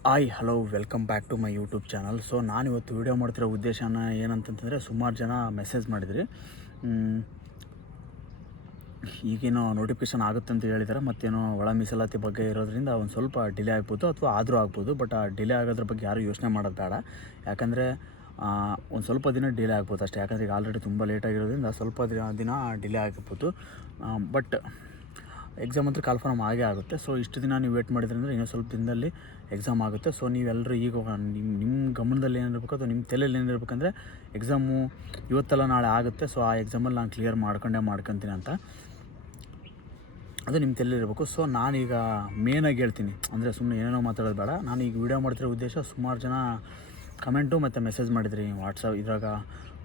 Hi hello welcome back to my YouTube channel. So ನಾನಿವತ್ತು video ಮಾಡ್ತಿರೋ ಉದ್ದೇಶನ ಏನಂತಂತಂದರೆ, ಸುಮಾರು ಜನ ಮೆಸೇಜ್ ಮಾಡಿದ್ರಿ. ಈಗೇನೋ ನೋಟಿಫಿಕೇಷನ್ ಆಗುತ್ತೆ ಅಂತ ಹೇಳಿದ್ದಾರೆ, ಮತ್ತೇನೋ ಒಳ ಮೀಸಲಾತಿ ಬಗ್ಗೆ ಇರೋದ್ರಿಂದ ಒಂದು ಸ್ವಲ್ಪ ಡಿಲೇ ಆಗ್ಬೋದು ಅಥವಾ ಆದರೂ ಆಗ್ಬೋದು. ಬಟ್ ಆ ಡಿಲೇ ಆಗೋದ್ರ ಬಗ್ಗೆ ಯಾರೂ ಯೋಚನೆ ಮಾಡೋದು ಬೇಡ. ಯಾಕಂದರೆ ಒಂದು ಸ್ವಲ್ಪ ದಿನ ಡಿಲೇ ಆಗ್ಬೋದು ಅಷ್ಟೇ. ಯಾಕಂದರೆ ಈಗ ಆಲ್ರೆಡಿ ತುಂಬ ಲೇಟಾಗಿರೋದ್ರಿಂದ ಸ್ವಲ್ಪ ದಿನ ಡಿಲೇ ಆಗ್ಬೋದು. ಬಟ್ ಎಕ್ಸಾಮ್ ಅಂತೂ ಕಾಲ್ಫಾರ್ಮ್ ಆಗೇ ಆಗುತ್ತೆ. ಸೊ ಇಷ್ಟು ದಿನ ನೀವು ವೇಟ್ ಮಾಡಿದ್ರಿ ಅಂದರೆ ಇನ್ನೂ ಸ್ವಲ್ಪ ದಿನದಲ್ಲಿ ಎಕ್ಸಾಮ್ ಆಗುತ್ತೆ. ಸೊ ನೀವೆಲ್ಲರೂ ಈಗ ನಿಮ್ಮ ಗಮನದಲ್ಲಿ ಏನಿರಬೇಕು ಅಥವಾ ನಿಮ್ಮ ತಲೆಯಲ್ಲಿ ಏನಿರಬೇಕಂದ್ರೆ, ಎಕ್ಸಾಮು ಇವತ್ತೆಲ್ಲ ನಾಳೆ ಆಗುತ್ತೆ, ಸೊ ಆ ಎಕ್ಸಾಮಲ್ಲಿ ನಾನು ಕ್ಲಿಯರ್ ಮಾಡ್ಕೊತೀನಿ ಅಂತ ಅದು ನಿಮ್ಮ ತಲೆಯಲ್ಲಿರಬೇಕು. ಸೊ ನಾನೀಗ ಮೇನಾಗಿ ಹೇಳ್ತೀನಿ, ಅಂದರೆ ಸುಮ್ಮನೆ ಏನೇನೋ ಮಾತಾಡೋದು ಬೇಡ. ನಾನು ಈಗ ವೀಡಿಯೋ ಮಾಡ್ತಿರೋ ಉದ್ದೇಶ, ಸುಮಾರು ಜನ ಕಮೆಂಟು ಮತ್ತು ಮೆಸೇಜ್ ಮಾಡಿದ್ರಿ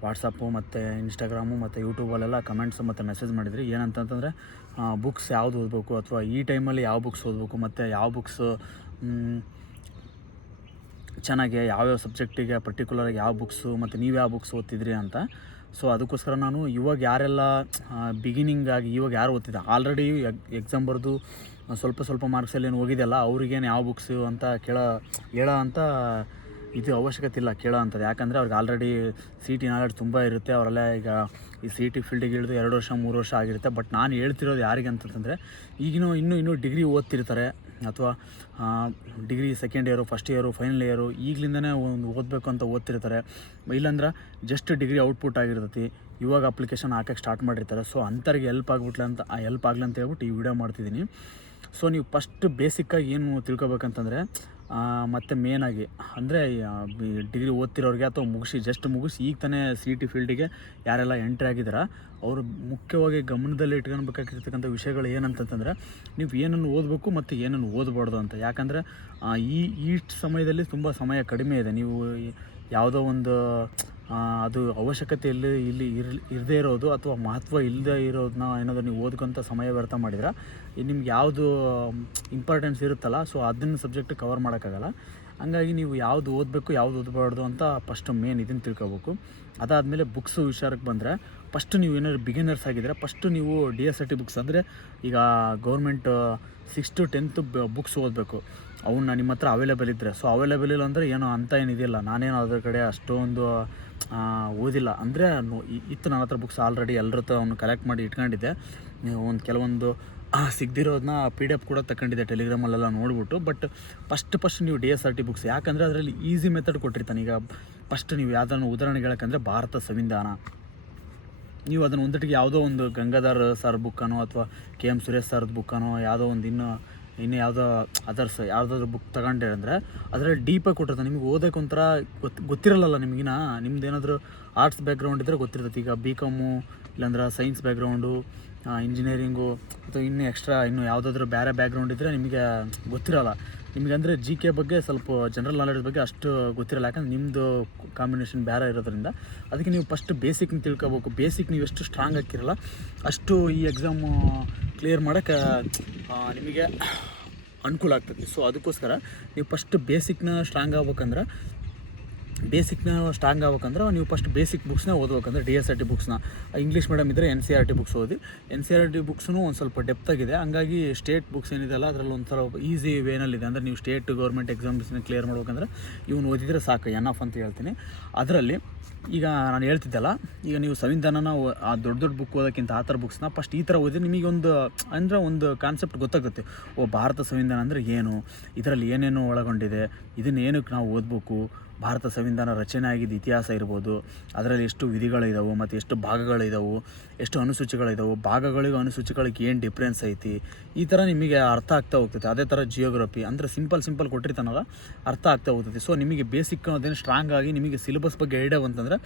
ವಾಟ್ಸಪ್ಪು ಮತ್ತು ಇನ್ಸ್ಟಾಗ್ರಾಮು ಮತ್ತು ಯೂಟ್ಯೂಬಲ್ಲೆಲ್ಲ ಕಮೆಂಟ್ಸು ಮತ್ತು ಮೆಸೇಜ್ ಮಾಡಿದ್ರಿ. ಏನಂತಂತಂದರೆ, ಬುಕ್ಸ್ ಯಾವುದು ಓದಬೇಕು ಅಥವಾ ಈ ಟೈಮಲ್ಲಿ ಯಾವ ಬುಕ್ಸ್ ಓದಬೇಕು ಮತ್ತು ಯಾವ ಬುಕ್ಸು ಚೆನ್ನಾಗಿ ಯಾವ್ಯಾವ ಸಬ್ಜೆಕ್ಟಿಗೆ ಪರ್ಟಿಕ್ಯುಲರಾಗಿ ಯಾವ ಬುಕ್ಸು ಮತ್ತು ನೀವು ಯಾವ ಬುಕ್ಸ್ ಓದ್ತಿದ್ರಿ ಅಂತ. ಸೊ ಅದಕ್ಕೋಸ್ಕರ ನಾನು ಇವಾಗ ಯಾರೆಲ್ಲ ಬಿಗಿನಿಂಗಾಗಿ ಇವಾಗ ಯಾರು ಓದ್ತಿದ್ದೆ, ಆಲ್ರೆಡಿ ಎಕ್ಸಾಮ್ ಬರೆದು ಸ್ವಲ್ಪ ಮಾರ್ಕ್ಸಲ್ಲಿ ಏನು ಹೋಗಿದೆಯಲ್ಲ, ಅವ್ರಿಗೇನು ಯಾವ ಬುಕ್ಸು ಅಂತ ಹೇಳೋ ಅಂತ ಇದು ಅವಶ್ಯಕತೆ ಇಲ್ಲ, ಕೇಳೋ ಅಂಥದ್ದು. ಯಾಕಂದರೆ ಅವ್ರಿಗೆ ಆಲ್ರೆಡಿ ಸಿ ಟಿ ನಾಲೆಡ್ಜ್ ತುಂಬ ಇರುತ್ತೆ. ಅವರೆಲ್ಲ ಈಗ ಈ ಸಿ ಟಿ ಫೀಲ್ಡಿಗೆ ಇಳಿದು 2 ವರ್ಷ 3 ವರ್ಷ ಆಗಿರುತ್ತೆ. ಬಟ್ ನಾನು ಹೇಳ್ತಿರೋದು ಯಾರಿಗೆ ಅಂತಂದರೆ, ಇನ್ನೂ ಡಿಗ್ರಿ ಓದ್ತಿರ್ತಾರೆ ಅಥವಾ degree second year, first year, final year ಈಗಲಿಂದನೇ ಒಂದು ಓದಬೇಕು ಅಂತ ಓದ್ತಿರ್ತಾರೆ. ಇಲ್ಲಾಂದ್ರೆ ಜಸ್ಟ್ ಡಿಗ್ರಿ ಔಟ್ಪುಟ್ ಆಗಿರ್ತೈತಿ, ಇವಾಗ ಅಪ್ಲಿಕೇಶನ್ ಹಾಕೋಕ್ಕೆ ಸ್ಟಾರ್ಟ್ ಮಾಡಿರ್ತಾರೆ. ಸೊ ಅಂಥವ್ರಿಗೆ ಹೆಲ್ಪ್ ಆಗಲಿ ಅಂತ ಹೇಳ್ಬಿಟ್ಟು ಈ ವಿಡಿಯೋ ಮಾಡ್ತಿದ್ದೀನಿ. ಸೊ ನೀವು ಫಸ್ಟ್ ಬೇಸಿಕ್ಕಾಗಿ ಏನು ತಿಳ್ಕೊಬೇಕಂತಂದರೆ, ಮತ್ತು ಮೇನಾಗಿ ಅಂದರೆ ಡಿಗ್ರಿ ಓದ್ತಿರೋರಿಗೆ ಅಥವಾ ಜಸ್ಟ್ ಮುಗಿಸಿ ಈಗ ತಾನೇ ಸಿ ಟಿ ಫೀಲ್ಡಿಗೆ ಯಾರೆಲ್ಲ ಎಂಟ್ರಿ ಆಗಿದಾರ, ಅವರು ಮುಖ್ಯವಾಗಿ ಗಮನದಲ್ಲಿ ಇಟ್ಕೊಳ್ಬೇಕಾಗಿರ್ತಕ್ಕಂಥ ವಿಷಯಗಳು ಏನಂತಂದರೆ, ನೀವು ಏನನ್ನು ಓದಬೇಕು ಮತ್ತು ಏನನ್ನು ಓದಬಾರ್ದು ಅಂತ. ಯಾಕಂದರೆ ಈ ಸಮಯದಲ್ಲಿ ತುಂಬ ಸಮಯ ಕಡಿಮೆ ಇದೆ. ನೀವು ಯಾವುದೋ ಒಂದು ಅದು ಅವಶ್ಯಕತೆ ಇರದೇ ಇರೋದು ಅಥವಾ ಮಹತ್ವ ಇಲ್ಲದೆ ಇರೋದನ್ನ ಏನಾದರೂ ನೀವು ಓದ್ಕೊಂತ ಸಮಯ ವ್ಯರ್ಥ ಮಾಡಿದ್ರೆ, ನಿಮ್ಗೆ ಯಾವುದು ಇಂಪಾರ್ಟೆನ್ಸ್ ಇರುತ್ತಲ್ಲ, ಸೊ ಅದನ್ನು ಸಬ್ಜೆಕ್ಟ್ ಕವರ್ ಮಾಡೋಕ್ಕಾಗಲ್ಲ. ಹಂಗಾಗಿ ನೀವು ಯಾವುದು ಓದಬೇಕು ಯಾವುದು ಓದಬಾರ್ದು ಅಂತ ಫಸ್ಟು ಮೇನ್ ಇದನ್ನು ತಿಳ್ಕೊಬೇಕು. ಅದಾದಮೇಲೆ ಬುಕ್ಸು ವಿಚಾರಕ್ಕೆ ಬಂದರೆ, ಫಸ್ಟು ನೀವು ಏನಾದ್ರು ಬಿಗಿನರ್ಸ್ ಆಗಿದ್ದರೆ ಫಸ್ಟು ನೀವು DSRT ಬುಕ್ಸ್, ಅಂದರೆ ಈಗ ಗೌರ್ಮೆಂಟ್ 6 to 10th ಬುಕ್ಸ್ ಓದಬೇಕು. ಅವನ್ನ ನಿಮ್ಮ ಹತ್ರ ಅವೈಲೇಬಲ್ ಇದ್ದರೆ. ಸೊ ಅವೈಲೇಬಲ್ ಇಲ್ಲ ಅಂದರೆ ಏನೋ ಅಂತ ಏನಿದೆಯಲ್ಲ, ನಾನೇನು ಅದ್ರ ಕಡೆ ಅಷ್ಟೊಂದು ಓದಿಲ್ಲ. ಅಂದರೆ ಇತ್ತು ನನ್ನ ಹತ್ರ ಬುಕ್ಸ್ ಆಲ್ರೆಡಿ ಎಲ್ಲರ ಹತ್ರ ಅವನು ಕಲೆಕ್ಟ್ ಮಾಡಿ ಇಟ್ಕೊಂಡಿದ್ದೆ. ಕೆಲವೊಂದು ಸಿಗದಿರೋದನ್ನ PDF ಕೂಡ ತಗೊಂಡಿದ್ದೆ ಟೆಲಿಗ್ರಾಮಲ್ಲೆಲ್ಲ ನೋಡಿಬಿಟ್ಟು. ಬಟ್ ಫಸ್ಟ್ ನೀವು DSRT ಬುಕ್ಸ್, ಯಾಕಂದರೆ ಅದರಲ್ಲಿ ಈಸಿ ಮೆಥಡ್ ಕೊಟ್ಟಿರ್ತಾನೆ. ಈಗ ಫಸ್ಟ್ ನೀವು ಯಾವುದನ್ನು ಉದಾಹರಣೆಗೆ ಹೇಳೋಕ್ಕಂದರೆ, ಭಾರತ ಸಂವಿಧಾನ, ನೀವು ಅದನ್ನು ಒಂದಟ್ಟಿಗೆ ಯಾವುದೋ ಒಂದು ಗಂಗಾಧರ್ ಸರ್ ಬುಕ್ಕನೋ ಅಥವಾ KM ಸುರೇಶ್ ಸರ್ದು ಬುಕ್ಕನೋ ಯಾವುದೋ ಒಂದು ಇನ್ನು ಯಾವುದೋ ಯಾವುದಾದ್ರು ಬುಕ್ ತಗೊಂಡ್ರೆ ಅಂದರೆ ಅದರಲ್ಲಿ ಡೀಪಾಗಿ ಕೊಟ್ಟಿರ್ತಾನೆ. ನಿಮಗೆ ಓದೋಕೆ ಒಂಥರ ಗೊತ್ತಿರಲ್ಲ. ನಿಮ್ದೇನಾದರೂ ಆರ್ಟ್ಸ್ ಬ್ಯಾಕ್ಗ್ರೌಂಡ್ ಇದ್ದರೆ ಗೊತ್ತಿರ್ತೈತಿ. ಈಗ BCom ಇಲ್ಲಾಂದ್ರೆ ಸೈನ್ಸ್ ಬ್ಯಾಕ್ಗ್ರೌಂಡು, ಇಂಜಿನಿಯರಿಂಗು ಅಥವಾ ಇನ್ನು ಯಾವುದಾದ್ರೂ ಬೇರೆ ಬ್ಯಾಕ್ಗ್ರೌಂಡ್ ಇದ್ದರೆ ನಿಮಗೆ ಗೊತ್ತಿರೋಲ್ಲ. ನಿಮಗಂದರೆ GK ಬಗ್ಗೆ ಸ್ವಲ್ಪ ಜನರಲ್ ನಾಲೆಡ್ಜ್ ಬಗ್ಗೆ ಅಷ್ಟು ಗೊತ್ತಿರಲ್ಲ. ಯಾಕಂದ್ರೆ ನಿಮ್ಮದು ಕಾಂಬಿನೇಷನ್ ಬೇರೆ ಇರೋದ್ರಿಂದ. ಅದಕ್ಕೆ ನೀವು ಫಸ್ಟ್ ಬೇಸಿಕ್ನ ತಿಳ್ಕೊಬೇಕು. ಬೇಸಿಕ್ ನೀವು ಎಷ್ಟು ಸ್ಟ್ರಾಂಗ್ ಆಗಿರಲ್ಲ ಅಷ್ಟು ಈ ಎಕ್ಸಾಮು ಕ್ಲಿಯರ್ ಮಾಡೋಕ್ಕೆ ನಿಮಗೆ ಅನುಕೂಲ ಆಗ್ತದೆ. ಸೊ ಅದಕ್ಕೋಸ್ಕರ ನೀವು ಫಸ್ಟ್ ಬೇಸಿಕ್ನ ಸ್ಟ್ರಾಂಗ್ ಆಗ್ಬೇಕಂದ್ರೆ ನೀವು ಫಸ್ಟ್ ಬೇಸಿಕ್ ಬುಕ್ಸ್ನ ಓದ್ಬೇಕಂದ್ರೆ DSRT ಬುಕ್ಸ್ನ. ಇಂಗ್ಲೀಷ್ ಮೀಡಿಯಮ್ ಇದ್ದರೆ NCERT ಬುಕ್ಸ್ ಓದಿ. NCERT ಬುಕ್ಸ್ನೂ ಒಂದು ಸ್ವಲ್ಪ ಡೆಪ್ತ್ ಆಗಿದೆ. ಹಂಗಾಗಿ ಸ್ಟೇಟ್ ಬುಕ್ಸ್ ಏನಿದೆಯಲ್ಲ ಅದರಲ್ಲಿ ಒಂಥರ ಈಸಿ ವೇನಲ್ಲಿದೆ. ಅಂದರೆ ನೀವು ಸ್ಟೇಟ್ ಗೌರ್ಮೆಂಟ್ ಎಕ್ಸಾಮ್ಸ್ನ ಕ್ಲಿಯರ್ ಮಾಡ್ಬೇಕಂದ್ರೆ ಇವನು ಓದಿದರೆ ಸಾಕು, ಎನಫ್ ಅಂತ ಹೇಳ್ತೀನಿ. ಅದರಲ್ಲಿ ಈಗ ನಾನು ಹೇಳ್ತಿದ್ದಲ್ಲ, ಈಗ ನೀವು ಸಂವಿಧಾನನ ಆ ದೊಡ್ಡ ಬುಕ್ ಓದೋಕ್ಕಿಂತ ಆ ಥರ ಬುಕ್ಸ್ನ ಫಸ್ಟ್ ಈ ಥರ ಓದಿ ನಿಮಗೆ ಒಂದು ಕಾನ್ಸೆಪ್ಟ್ ಗೊತ್ತಾಗುತ್ತೆ. ಭಾರತ ಸಂವಿಧಾನ ಅಂದರೆ ಏನು, ಇದರಲ್ಲಿ ಏನೇನು ಒಳಗೊಂಡಿದೆ, ಇದನ್ನು ಏನಕ್ಕೆ ನಾವು ಓದಬೇಕು, ಭಾರತ ಸಂವಿಧಾನ ರಚನೆ ಆಗಿದ್ದ ಇತಿಹಾಸ ಇರ್ಬೋದು, ಅದರಲ್ಲಿ ಎಷ್ಟು ವಿಧಿಗಳಿದಾವೆ ಮತ್ತು ಎಷ್ಟು ಭಾಗಗಳಿದಾವೆ, ಎಷ್ಟು ಅನುಸೂಚಿಗಳಿದಾವೆ, ಭಾಗಗಳಿಗೂ ಅನುಸೂಚಿಗಳಿಗೆ ಏನು ಡಿಫ್ರೆನ್ಸ್ ಐತಿ, ಈ ಥರ ನಿಮಗೆ ಅರ್ಥ ಆಗ್ತಾ ಹೋಗ್ತೈತೆ. ಅದೇ ಥರ ಜಿಯೋಗ್ರಫಿ ಅಂದರೆ ಸಿಂಪಲ್ ಕೊಟ್ಟಿರ್ತಾನಲ್ಲ, ಅರ್ಥ ಆಗ್ತಾ ಹೋಗ್ತೈತಿ. ಸೊ ನಿಮಗೆ ಬೇಸಿಕ್ ಅದೇನು ಸ್ಟ್ರಾಂಗ್ ಆಗಿ ನಿಮಗೆ ಸಿಲೆಬಸ್ ಬಗ್ಗೆ ಐಡಿಯಾ ಬಂತಂದರೆ,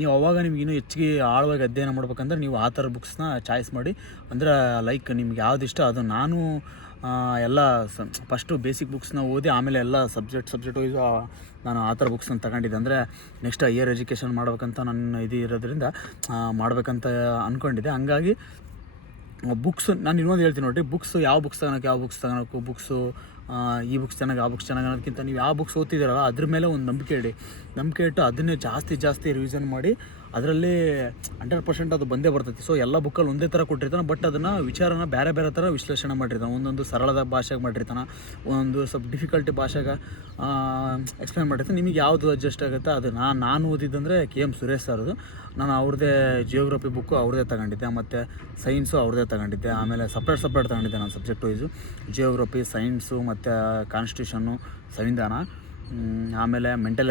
ನೀವು ಅವಾಗ ನಿಮ್ಗೆ ಇನ್ನೂ ಹೆಚ್ಚಿಗೆ ಆಳವಾಗಿ ಅಧ್ಯಯನ ಮಾಡ್ಬೇಕಂದ್ರೆ ನೀವು ಆ ಥರ ಬುಕ್ಸ್ನ ಚಾಯ್ಸ್ ಮಾಡಿ. ಅಂದರೆ ಲೈಕ್ ನಿಮ್ಗೆ ಯಾವ್ದು ಇಷ್ಟ ಅದು. ನಾನು ಎಲ್ಲ ಫಸ್ಟು ಬೇಸಿಕ್ ಬುಕ್ಸ್ನ ಓದಿ ಆಮೇಲೆ ಎಲ್ಲ ಸಬ್ಜೆಕ್ಟ್ ವೈಸ್ ನಾನು ಆ ಥರ ಬುಕ್ಸ್ನ ತಗೊಂಡಿದ್ದೆ. ಅಂದರೆ ನೆಕ್ಸ್ಟ್ ಹೈಯರ್ ಎಜುಕೇಷನ್ ಮಾಡ್ಬೇಕಂತ ನನ್ನ ಇದು ಇರೋದ್ರಿಂದ ಮಾಡ್ಬೇಕಂತ ಅಂದ್ಕೊಂಡಿದ್ದೆ. ಹಂಗಾಗಿ ಬುಕ್ಸ್ ನಾನು ಇನ್ನೊಂದು ಹೇಳ್ತೀನಿ ನೋಡಿರಿ, ಯಾವ ಬುಕ್ಸ್ ತಗೋಬೇಕು, ಈ ಬುಕ್ಸ್ ಚೆನ್ನಾಗಿ ಆ ಬುಕ್ಸ್ ಚೆನ್ನಾಗಿ ಅನ್ನೋದಕ್ಕಿಂತ ನೀವು ಯಾವ ಬುಕ್ಸ್ ಓದ್ತಿದ್ದೀರಲ್ಲ ಅದ್ರ ಮೇಲೆ ಒಂದು ನಂಬಿಕೆ ಇಟ್ಟು ಅದನ್ನೇ ಜಾಸ್ತಿ ರಿವಿಷನ್ ಮಾಡಿ ಅದರಲ್ಲಿ 100% ಅದು ಬಂದೇ ಬರ್ತೈತಿ. ಸೊ ಎಲ್ಲ ಬುಕ್ಕಲ್ಲಿ ಒಂದೇ ಥರ ಕೊಟ್ಟಿರ್ತಾನೆ, ಬಟ್ ಅದನ್ನು ವಿಚಾರನ ಬೇರೆ ಬೇರೆ ಥರ ವಿಶ್ಲೇಷಣೆ ಮಾಡಿರ್ತಾನೆ. ಒಂದೊಂದು ಸರಳದ ಭಾಷೆಗೆ ಮಾಡಿರ್ತಾನೆ, ಒಂದು ಸ್ವಲ್ಪ ಡಿಫಿಕಲ್ಟಿ ಭಾಷೆಗೆ ಎಕ್ಸ್ಪ್ಲೇನ್ ಮಾಡಿರ್ತಾನೆ. ನಿಮಗೆ ಯಾವುದು ಅಡ್ಜಸ್ಟ್ ಆಗುತ್ತೆ ಅದು. ನಾನು ಓದಿದ್ದಂದರೆ KM ಸುರೇಶ್ ಸರ್ದು. ನಾನು ಅವ್ರದ್ದೇ ಜಿಯೋಗ್ರಫಿ ಬುಕ್ಕು ಅವ್ರದ್ದೇ ತಗೊಂಡಿದ್ದೆ, ಮತ್ತು ಸೈನ್ಸು ಅವ್ರದ್ದೇ ತಗೊಂಡಿದ್ದೆ. ಆಮೇಲೆ ಸಪ್ರೇಟ್ ತಗೊಂಡಿದ್ದೆ ನಾನು ಸಬ್ಜೆಕ್ಟ್ ವೈಸು, ಜಿಯೋಗ್ರಫಿ, ಸೈನ್ಸು ಮತ್ತು ಕಾನ್ಸ್ಟಿಟ್ಯೂಷನ್ನು, ಸಂವಿಧಾನ. ಆಮೇಲೆ ಮೆಂಟಲ್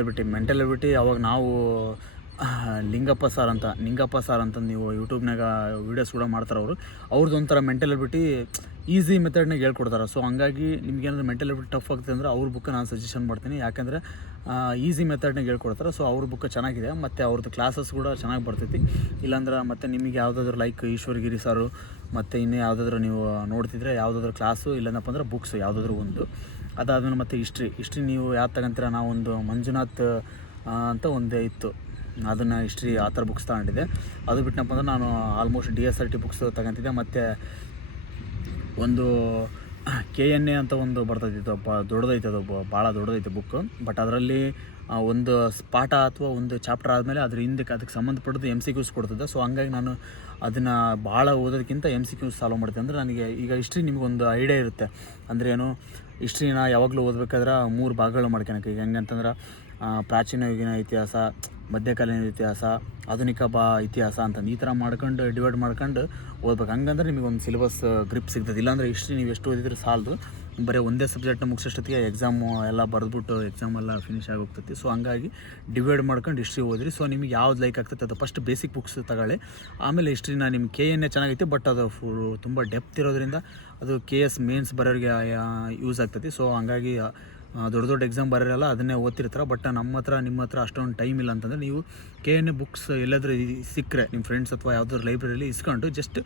ಎಬಿಲಿಟಿ ಅವಾಗ ನಾವು ನಿಂಗಪ್ಪ ಸಾರ್ ಅಂತ ನೀವು ಯೂಟ್ಯೂಬ್ನಾಗ ವೀಡಿಯೋಸ್ ಕೂಡ ಮಾಡ್ತಾರೆ. ಅವ್ರದ್ದು ಒಂಥರ ಮೆಂಟಲ್ ಎಬಿಲಿಟಿ ಈಸಿ ಮೆಥಡ್ನಾಗ ಹೇಳ್ಕೊಡ್ತಾರೆ. ಸೊ ಹಂಗಾಗಿ ನಿಮ್ಗೇನಾದ್ರು ಮೆಂಟಲ್ ಎಬಿಲಿಟಿ ಟಫ್ ಆಗ್ತದೆ ಅಂದರೆ ಅವ್ರ ಬುಕ್ ನಾನು ಸಜೆಷನ್ ಮಾಡ್ತೀನಿ, ಯಾಕಂದರೆ ಈಸಿ ಮೆಥಡ್ನಾಗ ಹೇಳ್ಕೊಡ್ತಾರೆ. ಸೊ ಅವ್ರ ಬುಕ್ ಚೆನ್ನಾಗಿದೆ, ಮತ್ತು ಅವ್ರದ್ದು ಕ್ಲಾಸಸ್ ಕೂಡ ಚೆನ್ನಾಗಿ ಬರ್ತೈತಿ. ಇಲ್ಲಾಂದ್ರೆ ಮತ್ತು ನಿಮಗೆ ಯಾವುದಾದ್ರೂ ಲೈಕ್ ಈಶ್ವರಗಿರಿ ಸಾರು ಮತ್ತು ಇನ್ನೂ ಯಾವುದಾದ್ರೂ ನೀವು ನೋಡ್ತಿದ್ರೆ ಯಾವುದಾದ್ರೂ ಕ್ಲಾಸು, ಇಲ್ಲಂದಪ್ಪ ಅಂದ್ರೆ ಬುಕ್ಸು ಯಾವುದಾದ್ರೂ ಒಂದು. ಅದಾದಮೇಲೆ ಮತ್ತು ಹಿಸ್ಟ್ರಿ ನೀವು ಯಾವ್ದು ತಗೊಂತೀರ, ನಾವೊಂದು ಮಂಜುನಾಥ್ ಅಂತ ಒಂದೇ ಇತ್ತು, ಅದನ್ನು ಹಿಸ್ಟ್ರಿ ಆ ಥರ ಬುಕ್ಸ್ ತಗೊಂಡಿದ್ದೆ. ಅದು ಬಿಟ್ಟನಪ್ಪ ಅಂದ್ರೆ ನಾನು ಆಲ್ಮೋಸ್ಟ್ DSRT ಬುಕ್ಸ್ ತಗೊಂತಿದ್ದೆ. ಮತ್ತು ಒಂದು KNA ಅಂತ ಒಂದು ಬರ್ತೈತಿತ್ತು, ದೊಡ್ಡದೈತೆ, ಅದು ಭಾಳ ದೊಡ್ಡದೈತೆ ಬುಕ್ಕು. ಬಟ್ ಅದರಲ್ಲಿ ಒಂದು ಪಾಠ ಅಥವಾ ಒಂದು ಚಾಪ್ಟರ್ ಆದಮೇಲೆ ಅದ್ರ ಹಿಂದಕ್ಕೆ ಅದಕ್ಕೆ ಸಂಬಂಧಪಟ್ಟದ್ದು MCQs ಕೊಡ್ತದೆ. ಸೊ ಹಂಗಾಗಿ ನಾನು ಅದನ್ನು ಭಾಳ ಓದೋದಕ್ಕಿಂತ MCQs ಸಾಲ್ವ್ ಮಾಡ್ತೀನಿ. ಅಂದರೆ ನನಗೆ ಈಗ ಹಿಸ್ಟ್ರಿ ನಿಮಗೊಂದು ಐಡಿಯಾ ಇರುತ್ತೆ, ಅಂದರೆ ಏನು, ಹಿಸ್ಟ್ರಿನ ಯಾವಾಗಲೂ ಓದಬೇಕಾದ್ರೆ 3 ಭಾಗಗಳು ಮಾಡ್ಕೊಳಕ್ಕೆ. ಈಗ ಹೆಂಗಂತಂದ್ರೆ ಪ್ರಾಚೀನ ಯುಗಿನ ಇತಿಹಾಸ, ಮಧ್ಯಕಾಲೀನ ಇತಿಹಾಸ, ಆಧುನಿಕ ಇತಿಹಾಸ ಅಂತಂದು ಈ ಥರ ಮಾಡ್ಕೊಂಡು ಡಿವೈಡ್ ಮಾಡ್ಕೊಂಡು ಓದ್ಬೇಕು. ಹಂಗಂದ್ರೆ ನಿಮಗೊಂದು ಸಿಲೆಬಸ್ ಗ್ರಿಪ್ ಸಿಗ್ತದೆ. ಇಲ್ಲಾಂದರೆ ಹಿಸ್ಟ್ರಿ ನೀವು ಎಷ್ಟು ಓದಿದ್ರೆ ಸಾಲದು, ಬರೀ ಒಂದೇ ಸಬ್ಜೆಕ್ಟ್ನ ಮುಗಿಸೋಷ್ಟೊತ್ತಿಗೆ ಎಕ್ಸಾಮು ಎಲ್ಲ ಬರೆದ್ಬಿಟ್ಟು ಎಕ್ಸಾಮೆಲ್ಲ ಫಿನಿಷ್ ಆಗೋಗ್ತೈತಿ. ಸೊ ಹಂಗಾಗಿ ಡಿವೈಡ್ ಮಾಡ್ಕೊಂಡು ಹಿಸ್ಟ್ರಿ ಓದಿರಿ. ಸೊ ನಿಮಗೆ ಯಾವ್ದು ಲೈಕ್ ಆಗ್ತೈತೆ ಅದು ಫಸ್ಟ್ ಬೇಸಿಕ್ ಬುಕ್ಸ್ ತಗೊಳ್ಳಿ. ಆಮೇಲೆ ಹಿಸ್ಟ್ರಿನ ನಿಮ್ಗೆ KNA ಚೆನ್ನಾಗೈತಿ, ಬಟ್ ಅದು ತುಂಬ ಡೆಪ್ತ್ ಇರೋದ್ರಿಂದ ಅದು KS ಮೇನ್ಸ್ ಬರೋರಿಗೆ ಯೂಸ್ ಆಗ್ತೈತಿ. ಸೊ ಹಂಗಾಗಿ ದೊಡ್ಡ ಎಕ್ಸಾಮ್ ಬರೋಲ್ಲ ಅದನ್ನೇ ಓದ್ತಿರ್ತಾರೆ. ಬಟ್ ನಿಮ್ಮ ಹತ್ರ ಅಷ್ಟೊಂದು ಟೈಮ್ ಇಲ್ಲ ಅಂತಂದರೆ ನೀವು KNA ಬುಕ್ಸ್ ಎಲ್ಲಾದರೂ ಸಿಕ್ಕರೆ ನಿಮ್ಮ ಫ್ರೆಂಡ್ಸ್ ಅಥವಾ ಯಾವುದಾದ್ರು ಲೈಬ್ರರಿಯಲ್ಲಿ ಇಸ್ಕೊಂಡು ಜಸ್ಟ್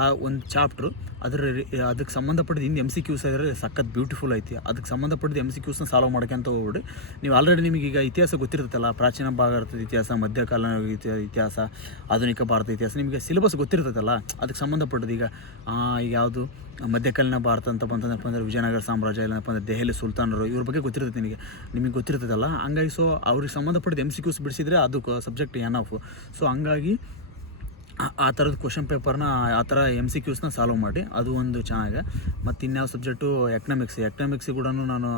ಆ ಒಂದು ಚಾಪ್ಟ್ರು ಅದಕ್ಕೆ ಸಂಬಂಧಪಟ್ಟಿದ್ದು ಹಿಂದೆ MCQs ಇದ್ದರೆ ಸಖತ್ ಬ್ಯೂಟಿಫುಲ್ ಐತಿ. ಅದಕ್ಕೆ ಸಂಬಂಧಪಟ್ಟಿದ್ದು MCQsನ ಸಾಲ್ವ್ ಮಾಡ್ಕೊಂತ ಹೋಗ್ಬಿಡಿ. ನೀವು ಆಲ್ರೆಡಿ ನಿಮಗೀಗ ಇತಿಹಾಸ ಗೊತ್ತಿರ್ತೈತಲ್ಲ, ಪ್ರಾಚೀನ ಭಾರತದ ಇತಿಹಾಸ, ಮಧ್ಯಕಾಲ ಇತಿಹಾಸ, ಆಧುನಿಕ ಭಾರತ ಇತಿಹಾಸ, ನಿಮಗೆ ಸಿಲೆಬಸ್ ಗೊತ್ತಿರ್ತೈತಲ್ಲ ಅದಕ್ಕೆ ಸಂಬಂಧಪಟ್ಟದ್ದು. ಈಗ ಯಾವುದು ಮಧ್ಯಕಾಲೀನ ಭಾರತ ಅಂತ ಬಂತಂದಪ್ಪ ಅಂದರೆ ವಿಜಯನಗರ ಸಾಮ್ರಾಜ್ಯ, ಇಲ್ಲಪ್ಪ ಅಂದರೆ ದೆಹಲಿ ಸುಲ್ತಾನರು, ಇವ್ರ ಬಗ್ಗೆ ಗೊತ್ತಿರ್ತೈತೆ ನಿಮಗೆ ಗೊತ್ತಿರ್ತೈತಲ್ಲ. ಹಂಗಾಗಿ ಸೊ ಅವ್ರಿಗೆ ಸಂಬಂಧಪಟ್ಟಿದ್ದು MCQs ಬಿಡಿಸಿದರೆ ಅದು ಸಬ್ಜೆಕ್ಟ್ ಎನಫ್. ಸೊ ಹಂಗಾಗಿ ಆ ಥರದ ಕ್ವಶನ್ ಪೇಪರ್ನ ಆ ಥರ MCQsನ ಸಾಲ್ವ್ ಮಾಡಿ, ಅದು ಒಂದು ಚೆನ್ನಾಗಿದೆ. ಮತ್ತು ಇನ್ಯಾವ ಸಬ್ಜೆಕ್ಟು ಎಕನಾಮಿಕ್ಸಿಗೆ ಕೂಡ ನಾನು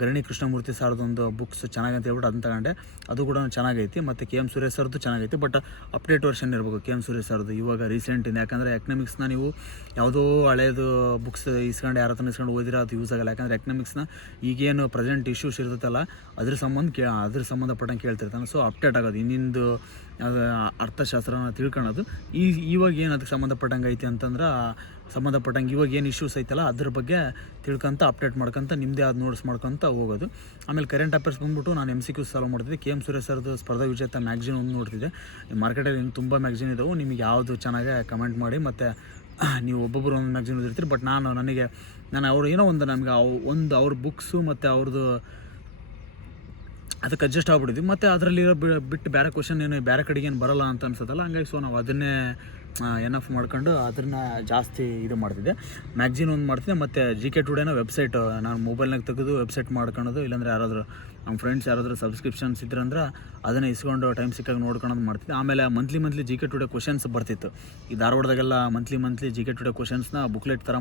ಗರಣಿ ಕೃಷ್ಣಮೂರ್ತಿ ಸಾರ್ದೊಂದು ಬುಕ್ಸ್ ಚೆನ್ನಾಗಂತ ಹೇಳ್ಬಿಟ್ಟು ಅದನ್ನ ತಗೊಂಡೆ. ಅದು ಕೂಡ ಚೆನ್ನಾಗೈತಿ. ಮತ್ತು KM ಸುರೇಶ್ ಸರ್ದು ಚೆನ್ನಾಗೈತಿ, ಬಟ್ ಅಪ್ಡೇಟ್ ವರ್ಷನ್ ಇರಬೇಕು KM ಸುರೇಶ್ ಸರ್ದು ಇವಾಗ ರೀಸೆಂಟಿಂದ. ಯಾಕಂದರೆ ಎಕನಾಮಿಕ್ಸ್ನ ನೀವು ಯಾವುದೋ ಹಳೇದು ಬುಕ್ಸ್ ಇಸ್ಕೊಂಡು ಯಾರ ಹತ್ರ ಇಸ್ಕೊಂಡು ಓದಿರೋ ಅದು ಯೂಸ್ ಆಗಲ್ಲ. ಯಾಕಂದರೆ ಎಕನಾಮಿಕ್ಸ್ನ ಈಗೇನು ಪ್ರೆಸೆಂಟ್ ಇಶ್ಯೂಸ್ ಇರ್ತೈತಲ್ಲ ಅದ್ರ ಸಂಬಂಧಪಟ್ಟಂಗೆ ಕೇಳ್ತಿರ್ತಾನೆ. ಸೊ ಅಪ್ಡೇಟ್ ಆಗೋದು ಇನ್ನಿಂದು ಅರ್ಥಶಾಸ್ತ್ರನ ತಿಳ್ಕೊಳ್ಳೋದು ಇವಾಗ ಏನು ಅದಕ್ಕೆ ಸಂಬಂಧಪಟ್ಟಂಗೆ ಐತಿ ಅಂತಂದ್ರೆ ಸಂಬಂಧಪಟ್ಟಂಗೆ ಇವಾಗ ಏನು ಇಶ್ಯೂಸ್ ಐತಲ್ಲ ಅದ್ರ ಬಗ್ಗೆ ತಿಳ್ಕೊಂತ ಅಪ್ಡೇಟ್ ಮಾಡ್ಕೊತ ನಿಮ್ಮದೇ ಆದ ನೋಟ್ಸ್ ಮಾಡ್ಕೊತ ಹೋಗೋದು. ಆಮೇಲೆ ಕರೆಂಟ್ ಅಫೇರ್ಸ್ ಬಂದ್ಬಿಟ್ಟು ನಾನು MCQs ಸಾಲ್ವ್ ಮಾಡ್ತಿದ್ದೆ. KM ಸುರೇಶ್ ಸರ್ದು ಸ್ಪರ್ಧಾ ವಿಜೇತ ಮ್ಯಾಗ್ಝಿನ್ ಒಂದು ನೋಡ್ತಿದ್ದೆ. ಮಾರ್ಕೆಟಲ್ಲಿ ತುಂಬ ಮ್ಯಾಗ್ಝಿನ್ ಇದ್ದಾವೆ, ನಿಮಗೆ ಯಾವುದು ಚೆನ್ನಾಗಿ ಕಮೆಂಟ್ ಮಾಡಿ. ಮತ್ತು ನೀವು ಒಬ್ಬೊಬ್ಬರು ಒಂದು ಮ್ಯಾಗ್ಝಿನ್ ಓದಿರ್ತೀರಿ, ಬಟ್ ನಾನು ಅವರು ಏನೋ ಒಂದು ನಮಗೆ ಅವ್ರ ಬುಕ್ಸು ಮತ್ತು ಅವ್ರದ್ದು ಅದಕ್ಕೆ ಅಡ್ಜಸ್ಟ್ ಆಗ್ಬಿಟ್ಟಿದ್ವಿ. ಮತ್ತು ಅದರಲ್ಲಿರೋ ಬಿಟ್ಟು ಬೇರೆ ಕ್ವಶನ್ ಏನು ಬೇರೆ ಕಡೆಗೆ ಏನು ಬರೋಲ್ಲ ಅಂತ ಅನ್ಸೋದಲ್ಲ. ಹಂಗಾಗಿ ಸೊ ನಾವು ಅದನ್ನೇ ಎನಫ್ ಮಾಡ್ಕೊಂಡು ಅದನ್ನು ಜಾಸ್ತಿ ಇದು ಮಾಡ್ತಿದ್ದೆ. ಮ್ಯಾಗ್ಝಿನ್ ಒಂದು ಮಾಡ್ತಿದ್ದೆ. ಮತ್ತು GK ಟುಡೇನ ವೆಬ್ಸೈಟ್ ನಾನು ಮೊಬೈಲ್ನಾಗ ತೆಗೆದು ವೆಬ್ಸೈಟ್ ಮಾಡ್ಕೊಳೋದು, ಇಲ್ಲಾಂದರೆ ಯಾರಾದರೂ ನಮ್ಮ ಫ್ರೆಂಡ್ಸ್ ಯಾರಾದರೂ ಸಬ್ಸ್ಕ್ರಿಪ್ಷನ್ಸ್ ಇದ್ರಂದ್ರೆ ಅದನ್ನು ಇಸ್ಕೊಂಡು ಟೈಮ್ ಸಿಕ್ಕಾಗ ನೋಡ್ಕೊಳೋದು ಮಾಡ್ತಿದ್ದೆ. ಆಮೇಲೆ ಮಂತ್ಲಿ GK ಟುಡೇ ಕ್ವಶನ್ಸ್ ಬರ್ತಿತ್ತು. ಈ ಧಾರವಾಡದಾಗೆಲ್ಲ ಮಂತ್ಲಿ GK ಟುಡೇ ಕ್ವಶನ್ಸ್ನ ಬುಕ್ಲೆಟ್ ಥರ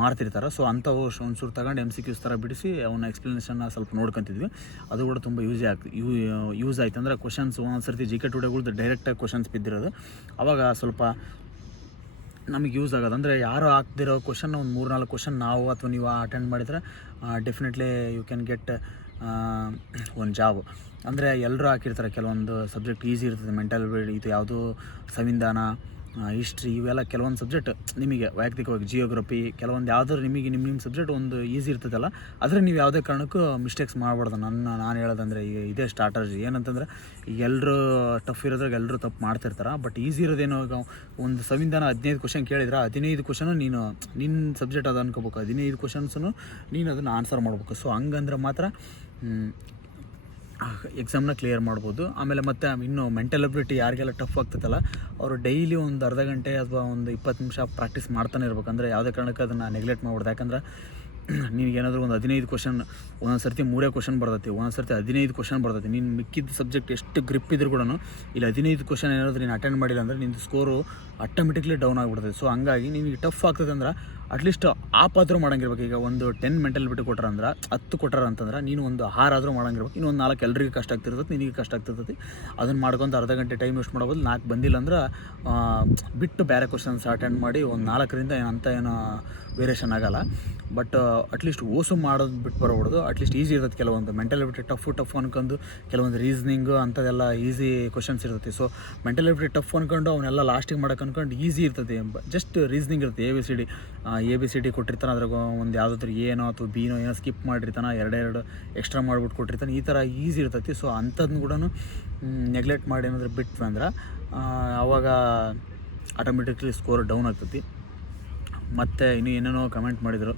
ಮಾಡ್ತಿರ್ತಾರೆ. ಸೊ ಅಂಥವು ಒಂಚೂರು ತಗೊಂಡು MCQs ಥರ ಬಿಡಿಸಿ ಅವನ್ನ ಎಕ್ಸ್ಪ್ಲನೇಷನ್ನ ಸ್ವಲ್ಪ ನೋಡ್ಕೊತಿದ್ವಿ. ಅದು ಕೂಡ ತುಂಬ ಯೂಸ್ ಆಯ್ತು. ಅಂದರೆ ಕ್ವಶನ್ಸ್ ಒಂದೊಂದು ಸರ್ತಿ GK ಟುಡೇಗಳ್ದು ಡೈರೆಕ್ಟಾಗಿ ಕ್ವಶನ್ಸ್ ಬಿದ್ದಿರೋದು, ಅವಾಗ ಸ್ವಲ್ಪ ನಮಗೆ ಯೂಸ್ ಆಗೋದು. ಅಂದರೆ ಯಾರು ಹಾಕ್ದಿರೋ ಕ್ವಶನ್ ಒಂದು 3-4 ಕ್ವಶನ್ ನಾವು ಅಥವಾ ನೀವು ಅಟೆಂಡ್ ಮಾಡಿದರೆ ಡೆಫಿನೆಟ್ಲಿ ಯು ಕ್ಯಾನ್ ಗೆಟ್ ಒಂದು ಜಾಬ್. ಅಂದರೆ ಎಲ್ಲರೂ ಹಾಕಿರ್ತಾರೆ, ಕೆಲವೊಂದು ಸಬ್ಜೆಕ್ಟ್ ಈಸಿ ಇರ್ತದೆ, ಮೆಂಟಲ್ ಇದು ಯಾವುದು ಸಂವಿಧಾನ, ಹಿಸ್ಟ್ರಿ, ಇವೆಲ್ಲ ಕೆಲವೊಂದು ಸಬ್ಜೆಕ್ಟ್ ನಿಮಗೆ ವೈಯಕ್ತಿಕವಾಗಿ ಜಿಯೋಗ್ರಫಿ ಕೆಲವೊಂದು ಯಾವ್ದಾದ್ರು ನಿಮಗೆ ನಿಮ್ಮ ಸಬ್ಜೆಕ್ಟ್ ಒಂದು ಈಸಿ ಇರ್ತದಲ್ಲ, ಆದರೆ ನೀವು ಯಾವುದೇ ಕಾರಣಕ್ಕೂ ಮಿಸ್ಟೇಕ್ಸ್ ಮಾಡಬಾರ್ದು. ನಾನು ಹೇಳೋದಂದರೆ ಈಗ ಇದೇ ಸ್ಟ್ರಾಟಜಿ ಏನಂತಂದರೆ, ಈಗ ಎಲ್ಲರೂ ಟಫ್ ಇರೋದ್ರಾಗ ಎಲ್ಲರೂ ತಪ್ಪು ಮಾಡ್ತಿರ್ತಾರೆ. ಬಟ್ ಈಸಿ ಇರೋದೇನೋ, ಈಗ ಒಂದು ಸಂವಿಧಾನ 15 ಕ್ವಶನ್ ಕೇಳಿದ್ರೆ 15 ಕ್ವಶನು ನಿನ್ನ ಸಬ್ಜೆಕ್ಟ್ ಅದು ಅನ್ಕೋಬೇಕು, 15 ಕ್ವಶನ್ಸನ್ನು ನೀನು ಅದನ್ನು ಆನ್ಸರ್ ಮಾಡ್ಬೇಕು. ಸೊ ಹಂಗಂದ್ರೆ ಮಾತ್ರ ಎಕ್ಸಾಮ್ನ ಕ್ಲಿಯರ್ ಮಾಡ್ಬೋದು. ಆಮೇಲೆ ಮತ್ತು ಇನ್ನೂ ಮೆಂಟಲ್ ಎಬಿಲಿಟಿ ಯಾರಿಗೆಲ್ಲ ಟಫ್ ಆಗ್ತೈತಲ್ಲ ಅವರು ಡೈಲಿ ಒಂದು ಅರ್ಧ ಗಂಟೆ ಅಥವಾ ಒಂದು 20 ನಿಮಿಷ ಪ್ರಾಕ್ಟೀಸ್ ಮಾಡ್ತಾನೆ ಇರ್ಬೇಕು. ಅಂದರೆ ಯಾವುದೇ ಕಾರಣಕ್ಕೆ ಅದನ್ನು ನೆಗ್ಲೆಕ್ಟ್ ಮಾಡ್ಬಾರ್ದು. ಯಾಕಂದರೆ ನಿನಗೇನಾದರೂ ಒಂದು 15 ಕ್ವಶನ್, ಒಂದೊಂದು ಸರ್ತಿ 3 ಕ್ವಶನ್ ಬರ್ತೈತಿ, ಒಂದೊಂದು ಸರ್ತಿ 15 ಕ್ವಶನ್ ಬರ್ತೈತಿ. ನೀನು ಮಿಕ್ಕಿದ ಸಬ್ಜೆಕ್ಟ್ ಎಷ್ಟು ಗ್ರಿಪ್ ಇದ್ರೂ ಕೂಡ ಇಲ್ಲಿ 15 ಕ್ವಶನ್ ಏನಾದರೂ ನೀನು ಅಟೆಂಡ್ ಮಾಡಿಲ್ಲ ಅಂದರೆ ನಿಂದು ಸ್ಕೋರು ಆಟೋಮೆಟಿಕ್ಲಿ ಡೌನ್ ಆಗಿಬಿಡ್ತದೆ. ಸೊ ಹಂಗಾಗಿ ನಿಮಗೆ ಟಫ್ ಆಗ್ತದೆ ಅಂದ್ರೆ ಅಟ್ಲೀಸ್ಟ್ ಆದರೂ ಮಾಡಂಗಿರ್ಬೇಕು. ಈಗ ಒಂದು 10 ಮೆಂಟಲ್ ಬಿಟ್ಟು ಕೊಟ್ರಂದ್ರೆ 10 ಕೊಟ್ಟಾರ ಅಂತಂದ್ರೆ ನೀನು ಒಂದು 6 ಆದರೂ ಮಾಡಂಗಿರ್ಬೇಕು. ಇನ್ನೊಂದು 4 ಎಲ್ರಿಗೂ ಕಷ್ಟ ಆಗ್ತಿರ್ತದೆ, ನಿನಗೆ ಕಷ್ಟ ಆಗ್ತಿರ್ತೈತಿ. ಅದನ್ನು ಮಾಡ್ಕೊಂತ ಅರ್ಧ ಗಂಟೆ ಟೈಮ್ ವೇಸ್ಟ್ ಮಾಡ್ಬೋದು. 4 ಬಂದಿಲ್ಲ ಅಂದ್ರೆ ಬಿಟ್ಟು ಬೇರೆ ಕ್ವಶನ್ಸ್ ಅಟೆಂಡ್ ಮಾಡಿ ಒಂದು 4ರಿಂದ ಏನು ವೇರಿಯೇಷನ್ ಆಗೋಲ್ಲ. ಬಟ್ ಅಟ್ಲೀಸ್ಟ್ ಓಸು ಮಾಡೋದು ಬಿಟ್ಟು ಬರಬಾರ್ದು. ಅಟ್ಲೀಸ್ಟ್ ಈಸಿ ಇರ್ತದೆ. ಕೆಲವೊಂದು ಮೆಂಟಲ್ ಎಬಿಲಿಟಿ ಟಫ್ ಅನ್ಕೊಂಡು ಕೆಲವೊಂದು ರೀಸ್ನಿಂಗು ಅಂಥದ್ದೆಲ್ಲ ಈಸಿ ಕ್ವಶನ್ಸ್ ಇರ್ತೈತಿ. ಸೊ ಮೆಂಟಲ್ ಎಬಿಲಿಟಿ ಟಫ್ ಅಂದ್ಕೊಂಡು ಅವನ್ನೆಲ್ಲ ಲಾಸ್ಟಿಗೆ ಮಾಡೋಕೆ ಅಂದ್ಕೊಂಡು ಈಸಿ ಇರ್ತದೆ. ಜಸ್ಟ್ ರೀಸ್ನಿಂಗ್ ಇರುತ್ತೆ. ಎ ಬಿ ಸಿ ಡಿ ಕೊಟ್ಟಿರ್ತಾನೆ, ಅದ್ರಾಗ ಒಂದು ಯಾವುದಾದ್ರೂ ಏನೋ ಅಥವಾ ಬಿನೋ ಏನೋ ಸ್ಕಿಪ್ ಮಾಡಿರ್ತಾನೆ, ಎರಡು ಎಕ್ಸ್ಟ್ರಾ ಮಾಡಿಬಿಟ್ಟು ಕೊಟ್ಟಿರ್ತಾನೆ. ಈ ಥರ ಈಸಿ ಇರ್ತೈತಿ. ಸೊ ಅಂಥದ್ದನ್ನು ಕೂಡ ನೆಗ್ಲೆಕ್ಟ್ ಮಾಡಿ ಏನಾದರೂ ಬಿಟ್ವಿ ಅಂದ್ರೆ ಆವಾಗ ಆಟೋಮೆಟಿಕ್ಲಿ ಸ್ಕೋರ್ ಡೌನ್ ಆಗ್ತೈತಿ. ಮತ್ತು ಇನ್ನೂ ಏನೇನೋ ಕಮೆಂಟ್ ಮಾಡಿದರು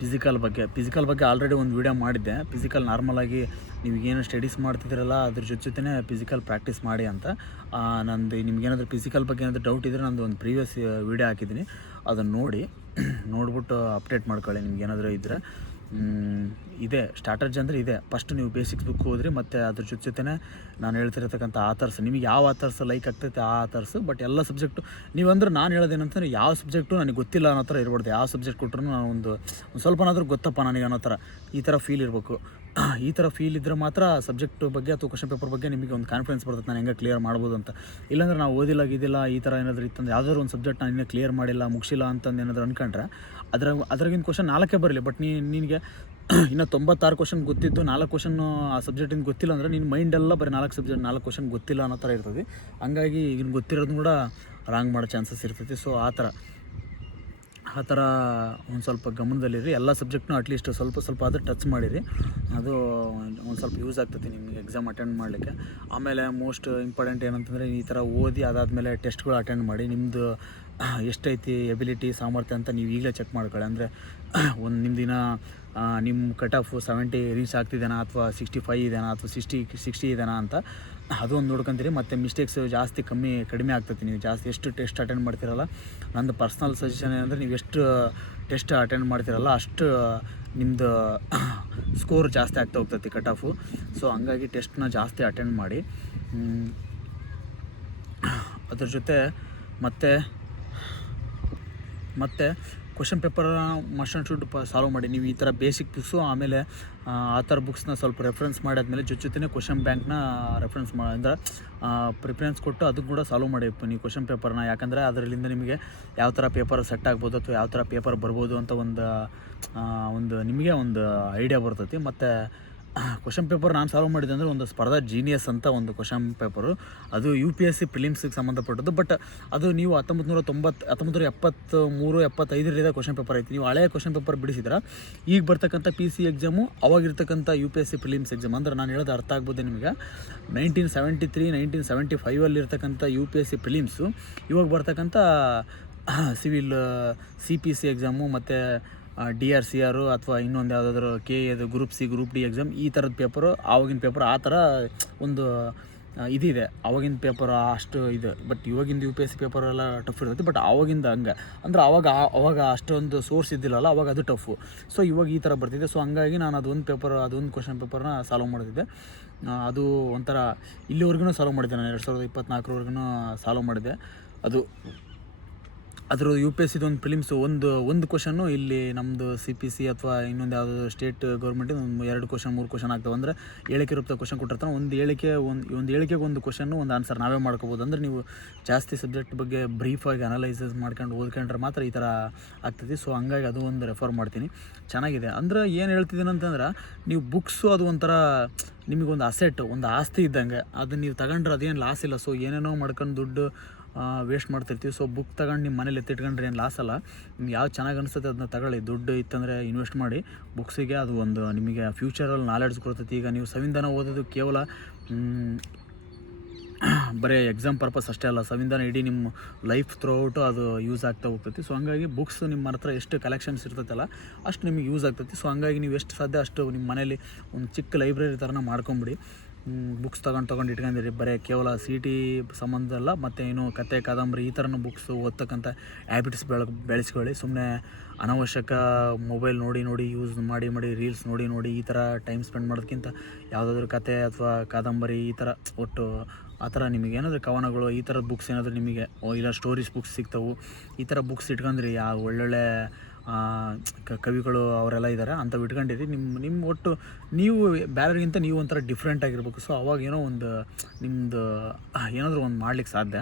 ಫಿಸಿಕಲ್ ಬಗ್ಗೆ ಆಲ್ರೆಡಿ ಒಂದು ವೀಡಿಯೋ ಮಾಡಿದ್ದೆ. ಫಿಸಿಕಲ್ ನಾರ್ಮಲಾಗಿ ನೀವು ಏನು ಸ್ಟಡೀಸ್ ಮಾಡ್ತಿದ್ದೀರಲ್ಲ ಅದ್ರ ಜೊತೆನೇ ಫಿಸಿಕಲ್ ಪ್ರಾಕ್ಟೀಸ್ ಮಾಡಿ ಅಂತ. ನಂದು ನಿಮ್ಗೇನಾದರೂ ಫಿಸಿಕಲ್ ಬಗ್ಗೆ ಏನಾದರೂ ಡೌಟ್ ಇದ್ದರೆ ನಂದು ಒಂದು ಪ್ರೀವಿಯಸ್ ವೀಡಿಯೋ ಹಾಕಿದ್ದೀನಿ, ಅದನ್ನು ನೋಡಿಬಿಟ್ಟು ಅಪ್ಡೇಟ್ ಮಾಡ್ಕೊಳ್ಳಿ ನಿಮ್ಗೇನಾದರೂ ಇದ್ದರೆ. ಇದೆ ಸ್ಟ್ರಾಟಜಿ ಅಂದರೆ ಇದೆ. ಫಸ್ಟ್ ನೀವು ಬೇಸಿಕ್ಸ್ ಬುಕ್ ಓದ್ರಿ, ಮತ್ತು ಅದ್ರ ಜೊತೆನೇ ನಾನು ಹೇಳ್ತಿರತಕ್ಕಂಥ ಆಥರ್ಸ್, ನಿಮಗೆ ಯಾವ ಆಥರ್ಸ್ ಲೈಕ್ ಆಗ್ತೈತೆ ಆ ಆಥರ್ಸ್. ಬಟ್ ಎಲ್ಲ ಸಬ್ಜೆಕ್ಟು ನೀವಂದ್ರೆ ನಾನು ಹೇಳೋದೇನಂತಂದರೆ ಯಾವ ಸಬ್ಜೆಕ್ಟು ನನಗೆ ಗೊತ್ತಿಲ್ಲ ಅನ್ನೋ ಥರ ಇರ್ಬಾರ್ದು. ಯಾವ ಸಬ್ಜೆಕ್ಟ್ ಕೊಟ್ಟರು ನಾನು ಒಂದು ಸ್ವಲ್ಪನಾದರೂ ಗೊತ್ತಪ್ಪ ನನಗೆ ಅನ್ನೋ ಥರ ಈ ಥರ ಫೀಲ್ ಇರಬೇಕು. ಈ ಥರ ಫೀಲ್ ಇದ್ದರೆ ಮಾತ್ರ ಸಬ್ಜೆಕ್ಟ್ ಬಗ್ಗೆ ಅಥವಾ ಕ್ವಶನ್ ಪೇಪರ್ ಬಗ್ಗೆ ನಿಮಗೆ ಒಂದು ಕಾನ್ಫಿಡೆನ್ಸ್ ಬರ್ತದೆ, ನಾನು ಹೆಂಗೆ ಕ್ಲಿಯರ್ ಮಾಡ್ಬೋದು ಅಂತ. ಇಲ್ಲಾಂದ್ರೆ ನಾವು ಓದಿಲ್ಲ ಈ ಥರ ಏನಾದರೂ ಇತ್ತಂದ್ರೆ ಯಾವುದಾದ್ರು ಒಂದು ಸಬ್ಜೆಕ್ಟ್ ನಾನು ಇನ್ನೂ ಕ್ಲಿಯರ್ ಮಾಡಿಲ್ಲ, ಮುಗಿಸಿಲ್ಲ ಅಂತಂದು ಏನಾದರೂ ಅಂದ್ಕೊಂಡ್ರೆ ಅದ್ರಾಗಿನ ಕ್ವಶನ್ 4 ಬರಲಿ. ಬಟ್ ನಿನಗೆ ಇನ್ನೂ 96 ಕ್ವಶನ್ ಗೊತ್ತಿದ್ದು 4 ಕ್ವಶನ್ನು ಆ ಸಬ್ಜೆಕ್ಟಿಂದ ಗೊತ್ತಿಲ್ಲ ಅಂದರೆ ನಿನ್ನ ಮೈಂಡೆಲ್ಲ ಬರೀ 4 ಕ್ವಶನ್ ಗೊತ್ತಿಲ್ಲ ಅನ್ನೋ ಥರ ಇರ್ತದೆ. ಹಂಗಾಗಿ ಈಗ ಗೊತ್ತಿರೋದು ಕೂಡ ರಾಂಗ್ ಮಾಡೋ ಚಾನ್ಸಸ್ ಇರ್ತೈತಿ. ಸೊ ಆ ಥರ ಒಂದು ಸ್ವಲ್ಪ ಗಮನದಲ್ಲಿರಿ. ಎಲ್ಲ ಸಬ್ಜೆಕ್ಟ್ನೂ ಅಟ್ಲೀಸ್ಟ್ ಸ್ವಲ್ಪ ಆದರೂ ಟಚ್ ಮಾಡಿರಿ. ಅದು ಒಂದು ಸ್ವಲ್ಪ ಯೂಸ್ ಆಗ್ತೈತಿ ನಿಮಗೆ ಎಕ್ಸಾಮ್ ಅಟೆಂಡ್ ಮಾಡಲಿಕ್ಕೆ. ಆಮೇಲೆ ಮೋಸ್ಟ್ ಇಂಪಾರ್ಟೆಂಟ್ ಏನಂತಂದರೆ ಈ ಥರ ಓದಿ ಅದಾದಮೇಲೆ ಟೆಸ್ಟ್ಗಳು ಅಟೆಂಡ್ ಮಾಡಿ. ನಿಮ್ಮದು ಎಷ್ಟೈತಿ ಎಬಿಲಿಟಿ ಸಾಮರ್ಥ್ಯ ಅಂತ ನೀವು ಈಗಲೇ ಚೆಕ್ ಮಾಡ್ಕೊಳ್ಳಿ. ಅಂದರೆ ಒಂದು ನಿಮ್ಮ ಕಟ್ ಆಫ್ 70 ರೀಚ್ ಆಗ್ತಿದ್ದೇನಾ, ಅಥವಾ 65 ಇದೆನಾ, ಅಥವಾ 60 ಇದೆನಾ ಅಂತ ಅದು ಒಂದು ನೋಡ್ಕೊಂತೀರಿ. ಮತ್ತು ಮಿಸ್ಟೇಕ್ಸ್ ಜಾಸ್ತಿ ಕಡಿಮೆ ಆಗ್ತೈತಿ ನೀವು ಜಾಸ್ತಿ ಎಷ್ಟು ಟೆಸ್ಟ್ ಅಟೆಂಡ್ ಮಾಡ್ತಿರಲ್ಲ. ನಂದು ಪರ್ಸ್ನಲ್ ಸಜೆಷನ್ ಏನಂದರೆ ನೀವು ಎಷ್ಟು ಟೆಸ್ಟ್ ಅಟೆಂಡ್ ಮಾಡ್ತಿರಲ್ಲ ಅಷ್ಟು ನಿಮ್ಮದು ಸ್ಕೋರ್ ಜಾಸ್ತಿ ಆಗ್ತಾ ಹೋಗ್ತೈತಿ ಕಟ್ ಆಫು. ಸೊ ಹಂಗಾಗಿ ಟೆಸ್ಟ್ನ ಜಾಸ್ತಿ ಅಟೆಂಡ್ ಮಾಡಿ. ಅದ್ರ ಜೊತೆ ಮತ್ತು question paper must and should solve ಮಾಡಿ. ನೀವು ಈ ಥರ ಬೇಸಿಕ್ ಬುಕ್ಸು ಆಮೇಲೆ ಆ ಥರ ಬುಕ್ಸ್ನ ಸ್ವಲ್ಪ ರೆಫರೆನ್ಸ್ ಮಾಡಾದ್ಮೇಲೆ ಜೊತೆನೇ ಕ್ವಶನ್ ಬ್ಯಾಂಕ್ನ ರೆಫರೆನ್ಸ್ ಅಂದರೆ ಪ್ರಿಫರೆನ್ಸ್ ಕೊಟ್ಟು ಅದನ್ನು ಕೂಡ ಸಾಲ್ವ್ ಮಾಡಿ ನೀವು ಕ್ವಶನ್ ಪೇಪರ್ನ. ಯಾಕಂದರೆ ಅದರಲ್ಲಿಂದ ನಿಮಗೆ ಯಾವ ಥರ ಪೇಪರ್ ಸೆಟ್ ಆಗ್ಬೋದು ಅಥವಾ ಯಾವ ಥರ ಪೇಪರ್ ಬರ್ಬೋದು ಅಂತ ಒಂದು ನಿಮಗೆ ಒಂದು ಐಡಿಯಾ ಬರ್ತೈತಿ. ಮತ್ತು ಕ್ವಶನ್ ಪೇಪರ್ ನಾನು ಸಾಲ್ವ್ ಮಾಡಿದೆ ಅಂದರೆ ಒಂದು ಸ್ಪರ್ಧಾ ಜೀನಿಯಸ್ ಅಂತ ಒಂದು ಕ್ವಶನ್ ಪೇಪರು, ಅದು UPSC ಪ್ರಿಲಿಮ್ಸ್ಗೆ ಸಂಬಂಧಪಟ್ಟದ್ದು. ಬಟ್ ಅದು ನೀವು 1973-75 ಕ್ವಶನ್ ಪೇಪರ್ ಐತಿ. ನೀವು ಹಳೆಯ ಕ್ವಶನ್ ಪೇಪರ್ ಬಿಡಿಸಿದ್ರೆ ಈಗ ಬರ್ತಕ್ಕಂಥ PC ಎಕ್ಸಾಮು ಅವಾಗಿರ್ತಕ್ಕಂಥ UPSC ಪ್ರಿಲಿಮ್ಸ್ ಎಕ್ಸಾಮ್ ಅಂದರೆ ನಾನು ಹೇಳೋದು ಅರ್ಥ ಆಗ್ಬೋದು ನಿಮಗೆ. 1973-1975 ಇರ್ತಕ್ಕಂಥ UPSC ಪ್ರಿಲಿಮ್ಸು ಇವಾಗ ಬರ್ತಕ್ಕಂಥ ಸಿವಿಲ್ CPC ಎಕ್ಸಾಮು ಮತ್ತು DRCR ಅಥವಾ ಇನ್ನೊಂದು ಯಾವುದಾದ್ರೂ KA group C group D exam ಈ ಥರದ ಪೇಪರು ಆವಾಗಿನ ಪೇಪರ್ ಆ ಥರ ಒಂದು ಇದಿದೆ. ಆವಾಗಿನ ಪೇಪರ್ ಅಷ್ಟು ಇದೆ. ಬಟ್ ಇವಾಗಿಂದ UPSC ಪೇಪರ್ ಎಲ್ಲ ಟಫ್ ಇರ್ತೈತಿ. ಬಟ್ ಆವಾಗಿಂದ ಹಂಗೆ ಅಂದರೆ ಅವಾಗ ಅಷ್ಟೊಂದು ಸೋರ್ಸ್ ಇದ್ದಿಲ್ಲಲ್ಲ, ಅವಾಗ ಅದು ಟಫು. ಸೊ ಇವಾಗ ಈ ಥರ ಬರ್ತಿದೆ. ಸೊ ಹಂಗಾಗಿ ನಾನು ಅದೊಂದು ಕ್ವಶನ್ ಪೇಪರ್ನ ಸಾಲ್ವ್ ಮಾಡಿದ್ದೆ. ಅದು ಒಂಥರ ಇಲ್ಲಿವರೆಗೂ ಸಾಲ್ವ್ ಮಾಡಿದ್ದೆ ನಾನು 2024ವರೆಗೂ ಸಾಲ್ವ್ ಮಾಡಿದ್ದೆ. ಅದ್ರ UPSC ಒಂದು ಪ್ರಿಲಿಮ್ಸು ಒಂದು ಕ್ವಶನ್ನು ಇಲ್ಲಿ ನಮ್ಮದು CPC ಅಥವಾ ಇನ್ನೊಂದು ಯಾವುದೋ ಸ್ಟೇಟ್ ಗೌರ್ಮೆಂಟಿಂದ 2 ಕ್ವಶನ್ 3 ಕ್ವಶನ್ ಆಗ್ತವೆ. ಅಂದರೆ ಹೇಳಿಕೆ ರೂಪದ ಕ್ವಶನ್ ಕೊಟ್ಟಿರ್ತಾನೆ. ಒಂದು ಹೇಳಿಕೆಗೆ ಒಂದು ಕ್ವಶನ್ನು ಒಂದು ಆನ್ಸರ್ ನಾವೇ ಮಾಡ್ಕೋಬೋದು. ಅಂದರೆ ನೀವು ಜಾಸ್ತಿ ಸಬ್ಜೆಕ್ಟ್ ಬಗ್ಗೆ ಬ್ರೀಫಾಗಿ ಅನಲೈಸಸ್ ಮಾಡ್ಕೊಂಡು ಓದ್ಕೊಂಡ್ರೆ ಮಾತ್ರ ಈ ಥರ ಆಗ್ತೈತಿ. ಸೊ ಹಂಗಾಗಿ ಅದು ಒಂದು ರೆಫರ್ ಮಾಡ್ತೀನಿ, ಚೆನ್ನಾಗಿದೆ. ಅಂದರೆ ಏನು ಹೇಳ್ತಿದ್ದೀನಿ ಅಂತಂದ್ರೆ ನೀವು ಬುಕ್ಸು ಅದು ಒಂಥರ ನಿಮಗೊಂದು ಅಸೆಟ್, ಒಂದು ಆಸ್ತಿ ಇದ್ದಂಗೆ. ಅದನ್ನ ನೀವು ತಗೊಂಡ್ರೆ ಅದೇನು ಲಾಸ್ ಇಲ್ಲ. ಸೊ ಏನೇನೋ ಮಾಡ್ಕೊಂಡು ದುಡ್ಡು ವೇಸ್ಟ್ ಮಾಡ್ತಿರ್ತೀವಿ. ಸೊ ಬುಕ್ ತಗೊಂಡು ನಿಮ್ಮ ಮನೇಲಿ ಎತ್ತಿಟ್ಕೊಂಡ್ರೆ ಏನು ಲಾಸ್ ಅಲ್ಲ. ನಿಮ್ಗೆ ಯಾವ್ದು ಚೆನ್ನಾಗಿ ಅನಿಸುತ್ತೆ ಅದನ್ನ ತಗೊಳ್ಳಿ. ದುಡ್ಡು ಇತ್ತಂದರೆ ಇನ್ವೆಸ್ಟ್ ಮಾಡಿ ಬುಕ್ಸಿಗೆ. ಅದು ಒಂದು ನಿಮಗೆ ಫ್ಯೂಚರಲ್ಲಿ ನಾಲೆಡ್ಜ್ ಕೊಡ್ತೈತಿ. ಈಗ ನೀವು ಸಂವಿಧಾನ ಓದೋದು ಕೇವಲ ಬರೀ ಎಕ್ಸಾಮ್ ಪರ್ಪಸ್ ಅಷ್ಟೇ ಅಲ್ಲ, ಸಂವಿಧಾನ ಇಡೀ ನಿಮ್ಮ ಲೈಫ್ ಥ್ರೂಔಟು ಅದು ಯೂಸ್ ಆಗ್ತಾ ಹೋಗ್ತೈತಿ. ಸೊ ಹಂಗಾಗಿ ಬುಕ್ಸ್ ನಿಮ್ಮ ಹತ್ರ ಎಷ್ಟು ಕಲೆಕ್ಷನ್ಸ್ ಇರ್ತೈತಲ್ಲ ಅಷ್ಟು ನಿಮಗೆ ಯೂಸ್ ಆಗ್ತೈತಿ. ಸೊ ಹಂಗಾಗಿ ನೀವು ಎಷ್ಟು ಸಾಧ್ಯ ಅಷ್ಟು ನಿಮ್ಮ ಮನೇಲಿ ಒಂದು ಚಿಕ್ಕ ಲೈಬ್ರರಿ ಥರನ ಮಾಡ್ಕೊಂಬಿಡಿ. ಬುಕ್ಸ್ ತೊಗೊಂಡು ಇಟ್ಕೊಂಡಿರಿ. ಬರೀ ಕೇವಲ CET ಸಂಬಂಧ ಅಲ್ಲ, ಮತ್ತು ಏನು ಕತೆ ಕಾದಂಬರಿ ಈ ಥರನೂ ಬುಕ್ಸು ಓದ್ತಕ್ಕಂಥ ಹ್ಯಾಬಿಟ್ಸ್ ಬೆಳೆಸ್ಕೊಳ್ಳಿ. ಸುಮ್ಮನೆ ಅನಾವಶ್ಯಕ ಮೊಬೈಲ್ ನೋಡಿ ಯೂಸ್ ಮಾಡಿ ರೀಲ್ಸ್ ನೋಡಿ ಈ ಥರ ಟೈಮ್ ಸ್ಪೆಂಡ್ ಮಾಡೋದಕ್ಕಿಂತ ಯಾವುದಾದ್ರೂ ಕತೆ ಅಥವಾ ಕಾದಂಬರಿ ಈ ಥರ ಒಟ್ಟು ಆ ಥರ ನಿಮಗೆ ಏನಾದರೂ ಕವನಗಳು ಈ ಥರದ ಬುಕ್ಸ್ ಏನಾದರೂ ನಿಮಗೆ ಇಲ್ಲ ಸ್ಟೋರೀಸ್ ಬುಕ್ಸ್ ಸಿಗ್ತವೆ, ಈ ಥರ ಬುಕ್ಸ್ ಇಟ್ಕೊಂಡ್ರಿ. ಒಳ್ಳೊಳ್ಳೆ ಕವಿಗಳು ಅವರೆಲ್ಲ ಇದ್ದಾರೆ, ಅಂಥವು ಇಟ್ಕೊಂಡಿರಿ. ನಿಮ್ಮ ಒಟ್ಟು ನೀವು ಬೇರೆಯವ್ರಿಗಿಂತ ನೀವು ಒಂಥರ ಡಿಫ್ರೆಂಟ್ ಆಗಿರ್ಬೇಕು. ಸೊ ಅವಾಗ ಏನೋ ಒಂದು ನಿಮ್ಮದು ಏನಾದರೂ ಒಂದು ಮಾಡ್ಲಿಕ್ಕೆ ಸಾಧ್ಯ.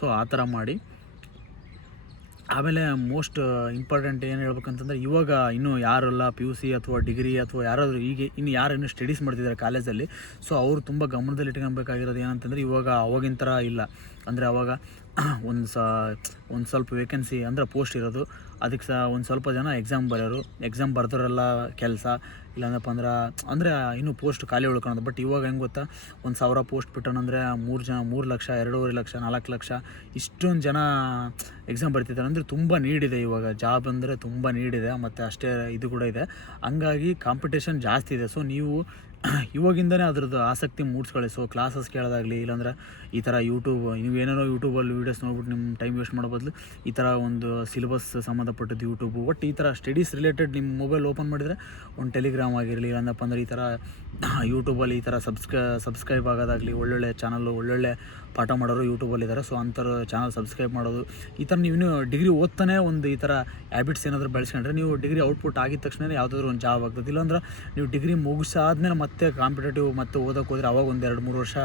ಸೊ ಆ ಥರ ಮಾಡಿ. ಆಮೇಲೆ ಮೋಸ್ಟ್ ಇಂಪಾರ್ಟೆಂಟ್ ಏನು ಹೇಳ್ಬೇಕಂತಂದರೆ, ಇವಾಗ ಇನ್ನೂ ಯಾರೆಲ್ಲ PUC ಅಥವಾ ಡಿಗ್ರಿ ಅಥವಾ ಯಾರಾದರೂ ಇನ್ನು ಯಾರೇನು ಸ್ಟಡೀಸ್ ಮಾಡ್ತಿದ್ದಾರೆ ಕಾಲೇಜಲ್ಲಿ, ಸೊ ಅವರು ತುಂಬ ಗಮನದಲ್ಲಿ ಇಟ್ಕೊಬೇಕಾಗಿರೋದು ಏನಂತಂದರೆ, ಇವಾಗ ಅವಾಗಿನ ಥರ ಇಲ್ಲ. ಅಂದರೆ ಅವಾಗ ಒಂದು ಸ್ವಲ್ಪ ವೇಕೆನ್ಸಿ ಅಂದರೆ ಪೋಸ್ಟ್ ಇರೋದು, ಅದಕ್ಕೆ ಒಂದು ಸ್ವಲ್ಪ ಜನ ಎಕ್ಸಾಮ್ ಬರ್ದೋರೆಲ್ಲ ಕೆಲಸ, ಇಲ್ಲಾಂದಪ್ಪ ಅಂದರೆ ಇನ್ನೂ ಪೋಸ್ಟ್ ಖಾಲಿ ಉಳ್ಕೊಳೋದು. ಬಟ್ ಇವಾಗ ಹೆಂಗೆ ಗೊತ್ತಾ, 1000 ಪೋಸ್ಟ್ ಬಿಟ್ಟೋಣಂದರೆ 3 ಲಕ್ಷ 2.5 ಲಕ್ಷ 4 ಲಕ್ಷ ಇಷ್ಟೊಂದು ಜನ ಎಕ್ಸಾಮ್ ಬರ್ತಿದ್ದಾರೆ. ಅಂದರೆ ತುಂಬ ನೀಡಿದೆ ಇವಾಗ, ಜಾಬ್ ಅಂದರೆ ತುಂಬ ನೀಡಿದೆ, ಮತ್ತು ಅಷ್ಟೇ ಇದು ಕೂಡ ಇದೆ. ಹಂಗಾಗಿ ಕಾಂಪಿಟೇಷನ್ ಜಾಸ್ತಿ ಇದೆ. ಸೊ ನೀವು ಇವಾಗಿಂದನೇ ಅದ್ರದ್ದು ಆಸಕ್ತಿ ಮೂಡಿಸ್ಕೊಳ್ಳಿ. ಸೊ ಕ್ಲಾಸಸ್ ಕೇಳೋದಾಗಲಿ, ಇಲ್ಲಾಂದ್ರೆ ಈ ಥರ ನೀವೇನೇನೋ ಯೂಟ್ಯೂಬಲ್ಲಿ ವೀಡಿಯೋಸ್ ನೋಡ್ಬಿಟ್ಟು ನಿಮ್ಮ ಟೈಮ್ ವೇಸ್ಟ್ ಮಾಡೋ ಬದಲು ಈ ಥರ ಒಂದು ಸಿಲೆಬಸ್ ಸಂಬಂಧಪಟ್ಟದ್ದು ಯೂಟ್ಯೂಬು, ಒಟ್ಟು ಈ ಥರ ಸ್ಟಡೀಸ್ ರಿಲೇಟೆಡ್ ನಿಮ್ಮ ಮೊಬೈಲ್ ಓಪನ್ ಮಾಡಿದರೆ ಒಂದು ಟೆಲಿಗ್ರಾಮ್ ಆಗಿರಲಿ, ಇಲ್ಲಂದಪ್ಪ ಅಂದರೆ ಈ ಥರ ಯೂಟ್ಯೂಬಲ್ಲಿ ಈ ಥರ ಸಬ್ಸ್ಕ್ರೈಬ್ ಆಗೋದಾಗಲಿ, ಒಳ್ಳೊಳ್ಳೆ ಚಾನಲ್ಲು ಒಳ್ಳೊಳ್ಳೆ ಪಾಠ ಮಾಡೋರು ಯೂಟ್ಯೂಬಲ್ಲಿದ್ದಾರೆ. ಸೊ ಅಂಥವ್ರು ಚಾನಲ್ ಸಬ್ಸ್ಕ್ರೈಬ್ ಮಾಡೋದು, ಈ ಥರ ನೀವು ಡಿಗ್ರಿ ಓದ್ತಾನೆ ಒಂದು ಈ ಥರ ಹ್ಯಾಬಿಟ್ಸ್ ಏನಾದರೂ ಬೆಳೆಸ್ಕೊಂಡ್ರೆ, ನೀವು ಡಿಗ್ರಿ ಔಟ್ಪುಟ್ ಆಗಿದ ತಕ್ಷಣ ಯಾವುದಾದ್ರೂ ಒಂದು ಜಾಬ್ ಆಗ್ತದೆ. ಇಲ್ಲಾಂದ್ರೆ ನೀವು ಡಿಗ್ರಿ ಮುಗಿಸಾದ್ಮೇಲೆ ಮತ್ತೆ ಕಾಂಪಿಟೇಟಿವ್ ಮತ್ತೆ ಓದೋಕೆ ಹೋದರೆ ಅವಾಗ ಒಂದು 2-3 ವರ್ಷ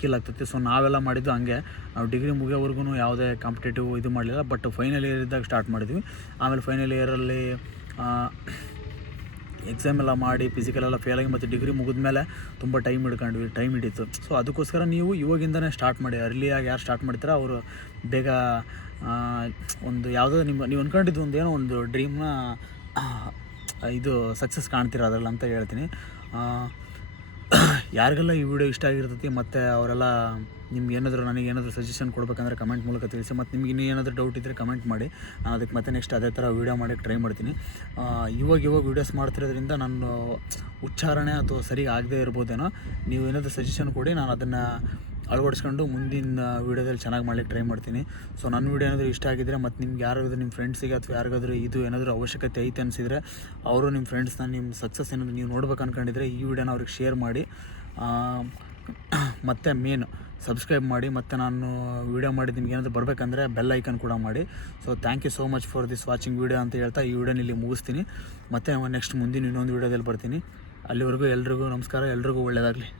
ಕೀಲಾಗ್ತೈತಿ. ಸೊ ನಾವೆಲ್ಲ ಮಾಡಿದ್ದು ಹಂಗೆ, ನಾವು ಡಿಗ್ರಿ ಮುಗಿಯೋವರೆಗೂ ಯಾವುದೇ ಕಾಂಪಿಟೇಟಿವ್ ಇದು ಮಾಡಲಿಲ್ಲ. ಬಟ್ ಫೈನಲ್ ಇಯರ್ ಇದ್ದಾಗ ಸ್ಟಾರ್ಟ್ ಮಾಡಿದ್ವಿ. ಆಮೇಲೆ ಫೈನಲ್ ಇಯರಲ್ಲಿ ಎಕ್ಸಾಮ್ ಎಲ್ಲ ಮಾಡಿ ಫಿಸಿಕಲೆಲ್ಲ ಫೇಲಾಗಿ ಮತ್ತು ಡಿಗ್ರಿ ಮುಗಿದ್ಮೇಲೆ ತುಂಬ ಟೈಮ್ ಹಿಡಿತು. ಸೊ ಅದಕ್ಕೋಸ್ಕರ ನೀವು ಇವಾಗಿಂದನೇ ಸ್ಟಾರ್ಟ್ ಮಾಡಿ. ಅರ್ಲಿಯಾಗಿ ಯಾರು ಸ್ಟಾರ್ಟ್ ಮಾಡ್ತೀರೋ ಅವರು ಬೇಗ ಒಂದು ಯಾವುದೋ ನೀವು ಅಂದ್ಕೊಂಡಿದ್ದು ಒಂದು ಏನೋ ಒಂದು ಡ್ರೀಮ್ನ ಇದು ಸಕ್ಸಸ್ ಕಾಣ್ತೀರ ಅದರಲ್ಲಿ ಅಂತ ಹೇಳ್ತೀನಿ. ಯಾರಿಗೆಲ್ಲ ಈ ವಿಡಿಯೋ ಇಷ್ಟ ಆಗಿರ್ತೈತಿ ಮತ್ತು ಅವರೆಲ್ಲ ನಿಮ್ಗೆ ನನಗೇನಾದರೂ ಸಜೆಷನ್ ಕೊಡಬೇಕಂದ್ರೆ ಕಮೆಂಟ್ ಮೂಲಕ ತಿಳಿಸಿ. ಮತ್ತು ನಿಮ್ಗೆ ಇನ್ನೂ ಏನಾದರೂ ಡೌಟ್ ಇದ್ದರೆ ಕಮೆಂಟ್ ಮಾಡಿ, ನಾನು ಅದಕ್ಕೆ ಮತ್ತೆ ನೆಕ್ಸ್ಟ್ ಅದೇ ಥರ ವೀಡಿಯೋ ಮಾಡೋಕ್ಕೆ ಟ್ರೈ ಮಾಡ್ತೀನಿ. ಇವಾಗ ವೀಡಿಯೋಸ್ ಮಾಡ್ತಿರೋದ್ರಿಂದ ನಾನು ಉಚ್ಚಾರಣೆ ಅಥವಾ ಸರಿ ಆಗದೇ ಇರ್ಬೋದೇನೋ, ನೀವು ಏನಾದರೂ ಸಜೆಷನ್ ಕೊಡಿ, ನಾನು ಅದನ್ನು ಅಳವಡಿಸ್ಕೊಂಡು ಮುಂದಿನ ವೀಡಿಯೋದಲ್ಲಿ ಚೆನ್ನಾಗಿ ಮಾಡ್ಲಿಕ್ಕೆ ಟ್ರೈ ಮಾಡ್ತೀನಿ. ಸೊ ನನ್ನ ವೀಡಿಯೋ ಏನಾದರೂ ಇಷ್ಟ ಆಗಿದ್ದರೆ ಮತ್ತು ನಿಮ್ಗೆ ಯಾರಾದರೂ ನಿಮ್ಮ ಫ್ರೆಂಡ್ಸಿಗೆ ಅಥವಾ ಯಾರಿಗಾದ್ರೂ ಇದು ಏನಾದರೂ ಅವಶ್ಯಕತೆ ಐತೆ ಅನಿಸಿದರೆ, ಅವರು ನಿಮ್ಮ ಫ್ರೆಂಡ್ಸ್ನ ನಿಮ್ಮ ಸಕ್ಸಸ್ ಏನಾದರೂ ನೀವು ನೋಡ್ಬೇಕು ಅಂದ್ಕೊಂಡಿದ್ರೆ ಈ ವಿಡಿಯೋನ ಅವ್ರಿಗೆ ಶೇರ್ ಮಾಡಿ. ಮತ್ತು ಮೇನ್ ಸಬ್ಸ್ಕ್ರೈಬ್ ಮಾಡಿ. ಮತ್ತು ನಾನು ವೀಡಿಯೋ ಮಾಡಿದ್ದು ನಿಮ್ಗೆ ಏನಾದರೂ ಬರಬೇಕಂದ್ರೆ ಬೆಲ್ ಐಕನ್ ಕೂಡ ಮಾಡಿ. So thank you so much for this watching video ಅಂತ ಹೇಳ್ತಾ ಈ ವಿಡಿಯೋನ ಇಲ್ಲಿ ಮುಗಿಸ್ತೀನಿ. ಮತ್ತು ನೆಕ್ಸ್ಟ್ ಮುಂದಿನ ಇನ್ನೊಂದು ವೀಡಿಯೋದಲ್ಲಿ ಬರ್ತೀನಿ. ಅಲ್ಲಿವರೆಗೂ ಎಲ್ರಿಗೂ ನಮಸ್ಕಾರ, ಎಲ್ರಿಗೂ ಒಳ್ಳೆಯದಾಗಲಿ.